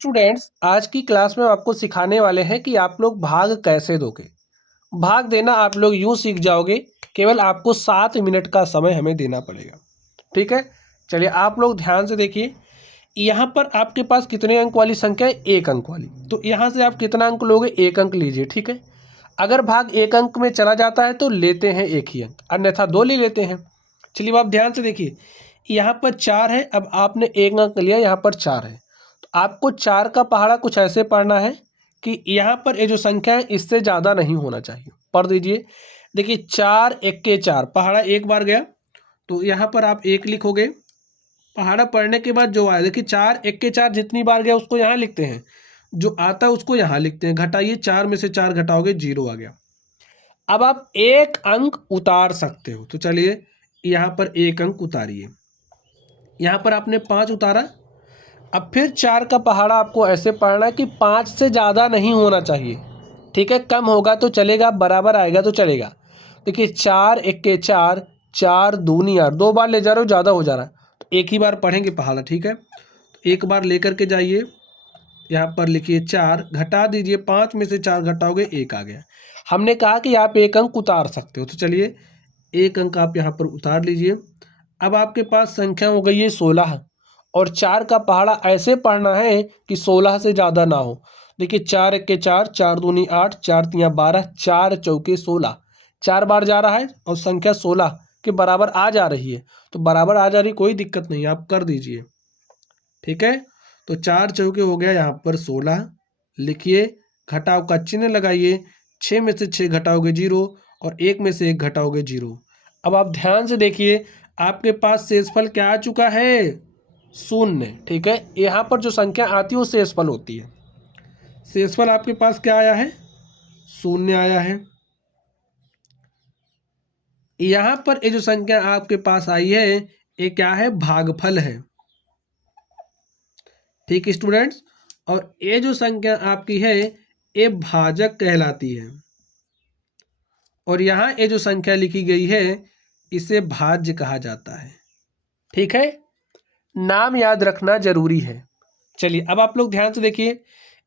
Students, आज की class में आपको सिखाने वाले हैं कि आप लोग भाग कैसे दोगे। भाग देना आप लोग यूं सीख जाओगे। केवल आपको 7 मिनट का समय हमें देना पड़ेगा। ठीक है, चलिए आप लोग ध्यान से देखिए। यहाँ पर आपके पास कितने अंक वाली संख्या है? 1 अंक वाली। तो यहाँ से आप कितना अंक लोगे? 1 अंक लीजिए। ठीक है, अगर भाग 1 अंक में चला जाता है तो लेते हैं 1 ही अंक, अन्यथा 2 ले लेते हैं। चलिए आप ध्यान से देखिए, यहाँ पर 4 है। अब आपने 1 अंक लिया, यहाँ पर 4 है। आपको 4 का पहाड़ा कुछ ऐसे पढ़ना है कि यहाँ पर ये जो संख्या है इससे ज़्यादा नहीं होना चाहिए। पढ़ दीजिए। देखिए 4 1 4 पहाड़ा एक बार गया तो यहाँ पर आप 1 लिखोगे। पहाड़ा पढ़ने के बाद जो आया, देखिए 4 1 4 जितनी बार गया उसको यहाँ लिखते हैं, जो आता है उसको यहाँ लिखते हैं। घटाइए, 4 में से 4 घटाओगे 0 आ गया। अब आप 1 अंक उतार सकते हो। तो चलिए यहाँ पर 1 अंक उतारिए। यहाँ पर आपने 5 उतारा। अब फिर 4 का पहाड़ा आपको ऐसे पढ़ना है कि 5 से ज़्यादा नहीं होना चाहिए। ठीक है, कम होगा तो चलेगा, बराबर आएगा तो चलेगा। देखिए 4 1 4 4 दूनी 8, 2 बार ले जा रहे हो, ज़्यादा हो जा रहा है तो एक ही बार पढ़ेंगे पहाड़ा। ठीक है, तो एक बार लेकर के जाइए। यहाँ पर लिखिए 4, घटा दीजिए, 5 में से 4 घटाओगे 1 आ गया। हमने कहा कि आप 1 अंक उतार सकते हो, तो चलिए 1 अंक आप यहाँ पर उतार लीजिए। अब आपके पास संख्या हो गई है 16, और 4 का पहाड़ा ऐसे पढ़ना है कि 16 से ज़्यादा ना हो। देखिए 4 1 4 4 दूनी 8 4 3 12 4 चौके 16, 4 बार जा रहा है और संख्या 16 के बराबर आ जा रही है। तो बराबर आ जा रही, कोई दिक्कत नहीं, आप कर दीजिए। ठीक है, तो 4 चौके हो गया यहाँ पर 16। लिखिए, घटाव का चिन्ह लगाइए। 6 में से 6 घटाओगे 0, और 1 में से 1 घटाओगे 0। अब आप ध्यान से देखिए, आपके पास शेषफल क्या आ चुका है? 0। ठीक है, यहाँ पर जो संख्या आती है वो शेषफल होती है। शेषफल आपके पास क्या आया है? 0 आया है। यहाँ पर ये जो संख्या आपके पास आई है ये क्या है? भागफल है। ठीक है स्टूडेंट्स, और ये जो संख्या आपकी है ये भाजक कहलाती है। और यहाँ ये जो संख्या लिखी गई है इसे भाज्य कहा जाता है। ठीक है, नाम याद रखना जरूरी है। चलिए अब आप लोग ध्यान से देखिए,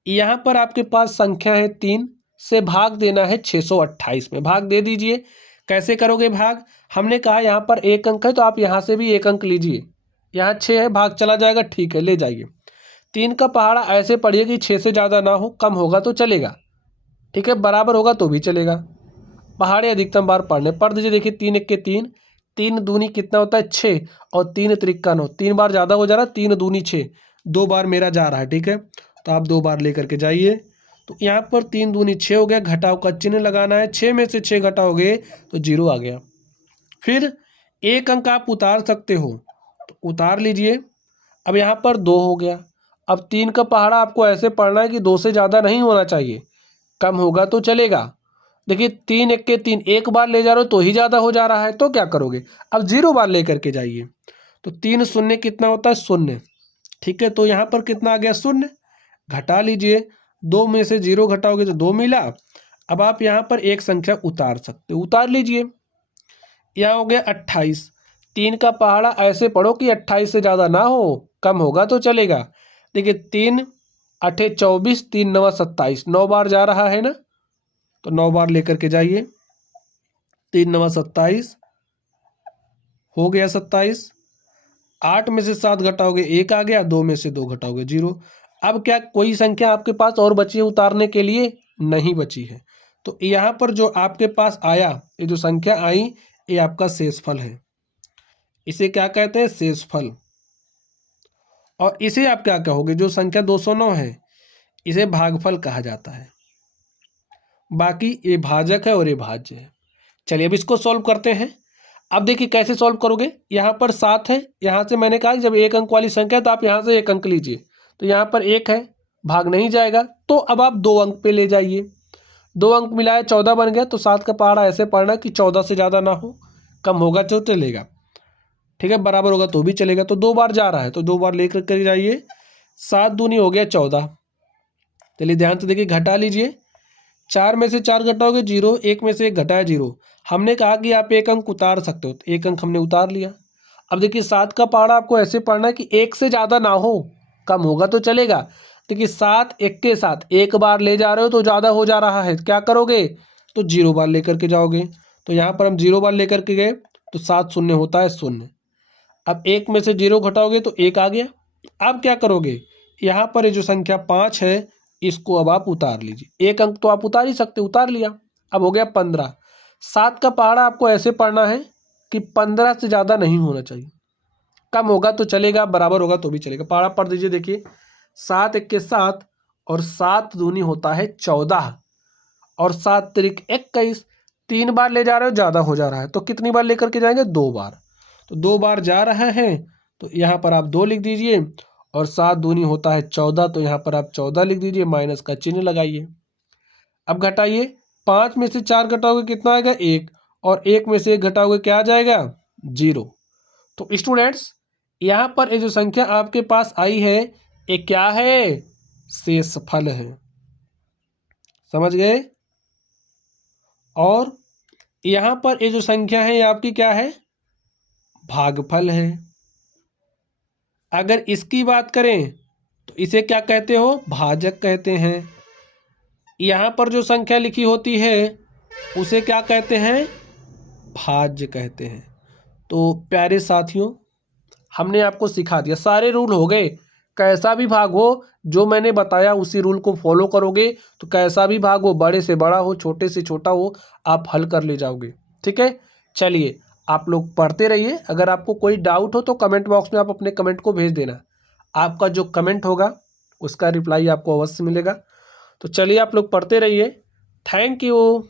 यहाँ पर आपके पास संख्या है 3, से भाग देना है 628 में। भाग दे दीजिए। कैसे करोगे भाग? हमने कहा यहाँ पर 1 अंक है तो आप यहाँ से भी 1 अंक लीजिए। यहाँ 6 है, भाग चला जाएगा, ठीक है, ले जाइए। 3 का पहाड़ा ऐसे पढ़िए कि 6 से ज़्यादा ना हो, कम होगा तो चलेगा। ठीक है, बराबर होगा तो भी चलेगा। पहाड़े अधिकतम बार पढ़ दीजिए। देखिए 3 1 3, 3 दूनी कितना होता है? 6, और 3 त्रिका 9, 3 बार ज़्यादा हो जा रहा है, 3 दूनी 6, 2 बार मेरा जा रहा है। ठीक है, तो आप 2 बार लेकर के जाइए। तो यहाँ पर 3 दूनी 6 हो गया, घटाव का चिन्ह लगाना है। 6 में से 6 घटाओगे तो 0 आ गया। फिर 1 अंक आप उतार सकते हो, तो उतार लीजिए। अब यहाँ पर 2 हो गया। अब 3 का पहाड़ा आपको ऐसे पढ़ना है कि 2 से ज़्यादा नहीं होना चाहिए, कम होगा तो चलेगा। देखिए 3 1 3, एक बार ले जा रहे हो तो ही ज़्यादा हो जा रहा है, तो क्या करोगे? अब 0 बार लेकर के जाइए। तो 3 शून्य कितना होता है? 0। ठीक है, तो यहाँ पर कितना आ गया? 0। घटा लीजिए, 2 में से 0 घटाओगे तो 2 मिला। अब आप यहाँ पर एक संख्या उतार सकते हो, उतार लीजिए। यहाँ हो गया 28। 3 का पहाड़ा ऐसे पढ़ो कि 28 से ज़्यादा ना हो, कम होगा तो चलेगा। देखिए 3 8 24, 3 9 27, 9 बार जा रहा है ना, तो 9 बार लेकर के जाइए। 3 9 27 हो गया 27। 8 में से 7 घटाओगे 1 आ गया, 2 में से 2 घटाओगे 0। अब क्या कोई संख्या आपके पास और बची है उतारने के लिए? नहीं बची है। तो यहाँ पर जो आपके पास आया, ये जो संख्या आई, ये आपका शेषफल है। इसे क्या कहते हैं? शेषफल। और इसे आप क्या कहोगे? जो संख्या 209 है इसे भागफल कहा जाता है। बाकी ये भाजक है और ये भाज्य है। चलिए अब इसको सॉल्व करते हैं। अब देखिए कैसे सॉल्व करोगे। यहाँ पर 7 है, यहाँ से मैंने कहा जब 1 अंक वाली संख्या है तो आप यहाँ से 1 अंक लीजिए। तो यहाँ पर 1 है, भाग नहीं जाएगा, तो अब आप 2 अंक पे ले जाइए। 2 अंक मिलाए 14 बन गया। तो 7 का पहाड़ा ऐसे पढ़ना कि 14 से ज़्यादा ना हो, कम होगा तो चलेगा। ठीक है, बराबर होगा तो भी चलेगा। तो 2 बार जा रहा है तो 2 बार लेकर के जाइए। 7 दूनी हो गया 14। चलिए ध्यान से देखिए, घटा लीजिए। 4 में से 4 घटाओगे 0, 1 में से 1 घटाया 0। हमने कहा कि आप 1 अंक उतार सकते हो, तो 1 अंक हमने उतार लिया। अब देखिए 7 का पहाड़ा आपको ऐसे पढ़ना है कि 1 से ज़्यादा ना हो, कम होगा तो चलेगा। देखिए 7 1 के साथ एक बार ले जा रहे हो तो ज़्यादा हो जा रहा है, क्या करोगे? तो 0 बार लेकर के जाओगे। तो यहाँ पर हम 0 बार लेकर के गए तो 7 शून्य होता है 0। अब 1 में से 0 घटाओगे तो 1 आ गया। अब क्या करोगे? यहाँ पर ये जो संख्या 5 है इसको अब आप उतार लीजिए। 1 अंक तो आप उतार ही सकते, उतार लिया। अब हो गया 15। 7 का पहाड़ा आपको ऐसे पढ़ना है कि 15 से ज़्यादा नहीं होना चाहिए। कम होगा तो चलेगा, बराबर होगा तो भी चलेगा। पहाड़ा पढ़ दीजिए। देखिए 7 1 के 7 और 7 दूनी होता है 14 और 7 तिरिक 21। 3 बार ले जा रहे हो, ज़्यादा हो जा रहा है, तो कितनी बार लेकर के जाएंगे? 2 बार। तो 2 बार जा रहा है तो यहाँ पर आप 2 लिख दीजिए और 7 दूनी होता है 14, तो यहाँ पर आप 14 लिख दीजिए, माइनस का चिन्ह लगाइए। अब घटाइए, 5 में से 4 घटाओगे कितना आएगा? 1, और 1 में से 1 घटाओगे क्या आ जाएगा? 0। तो स्टूडेंट्स यहाँ पर ये जो संख्या आपके पास आई है ये क्या है? शेषफल है। समझ गए? और यहाँ पर ये जो संख्या है ये आपकी क्या है? भागफल है। अगर इसकी बात करें तो इसे क्या कहते हो? भाजक कहते हैं। यहाँ पर जो संख्या लिखी होती है उसे क्या कहते हैं? भाज्य कहते हैं। तो प्यारे साथियों हमने आपको सिखा दिया, सारे रूल हो गए। कैसा भी भाग हो, जो मैंने बताया उसी रूल को फॉलो करोगे तो कैसा भी भाग हो, बड़े से बड़ा हो, छोटे से छोटा हो, आप हल कर ले जाओगे। ठीक है, चलिए आप लोग पढ़ते रहिए। अगर आपको कोई डाउट हो तो कमेंट बॉक्स में आप अपने कमेंट को भेज देना। आपका जो कमेंट होगा उसका रिप्लाई आपको अवश्य मिलेगा। तो चलिए आप लोग पढ़ते रहिए। Thank you.